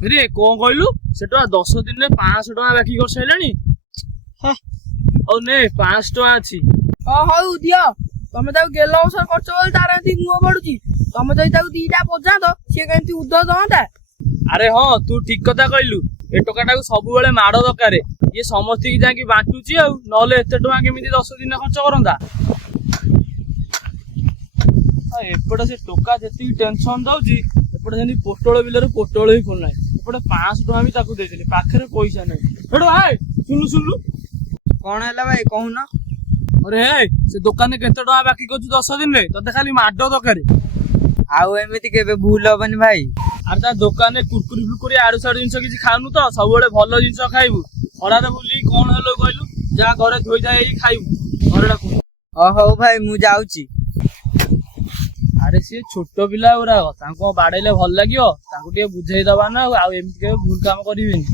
रे कौन कहलु से 10 दिन में 500 टका बाकी कर साइलानी और ने 500 टका अछि हौ दियो तमे ताକୁ गेଲ ଅବସର କରୁଛ ବୋଲି ତାର ଏମିତି ମୁହଁ ପଡୁଛି। ତମେ ଯଦି ତାକୁ ଦିଟା ବଜାନ୍ତ ସିଏ କେମିତି ଉଦ୍ଧ ଦଅନ୍ତା। अरे हाँ तू ठीक कथा कहलु ए टोकाटा को सब बेले माड़ दरकार ये समस्त की जाके बांटुची आ नले एते टका केमिति 10 दिन खर्च करंदा एपटे से टोका जेती टेंशन दउची एपटे जनी पोटळ बिलर पोटळ ही फुल नाही एपटे 500 टका भी ताकू देथिले पाखरे पैसा नाही हेडो हाय सुनु कौन है भाई कहून। अरे हे से दुकान में केते टका बाकी करछु 10 दिन रे तते खाली माड दरकार आउ एमिति केबे भूल हबनी भाई। अरे ता दुकान में कुरकुरी फुरकुरी आड़ू साड़ू जिनस किछि खानु तो सब बेले भलो जिनस खाइबु खरारे बुली कोन हेलो कहलु जा घरे धोई जाई खाइबु घरे डाकु हौ भाई मु जाउची। अरे सी छोट पिला गुरा तांको बाड़ेले भल लागियो तांको टिके बुझेई दबा ना आ एमिति के भूल काम करिवेनी।